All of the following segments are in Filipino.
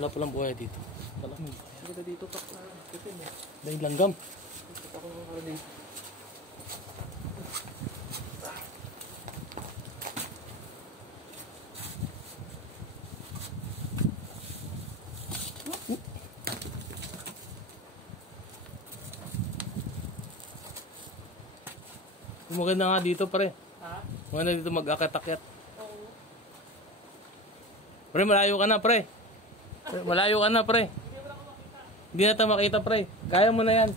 Wala palang buhay dito. Malamig. Maganda dito pa. Kasi mo. Dahil langgam. Ako mga dito. Maganda nga dito pare. Ha? Maganda dito mag-akit-akit. Oo. Pre, malayo ka na pre. Malayo ka na pre. Hindi na tayo makita pre. Kaya mo na yan.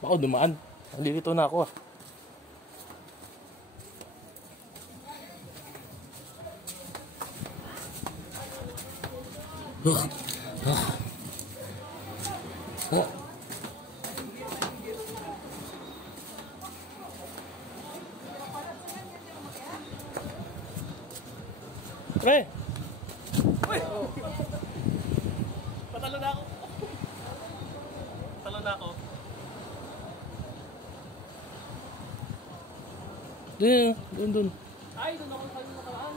Baka dumaan. Nalilito na ako ah. Pre! Uy! Patalo na ako. Patalo na ako. Dun. Ay, doon ako sa nakaraan.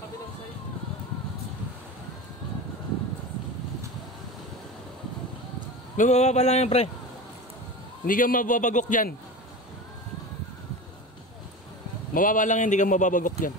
Kabilang side. Mababa pa lang yan pre. Hindi ka mababagok dyan. Mababa lang yan, hindi ka mababagok dyan.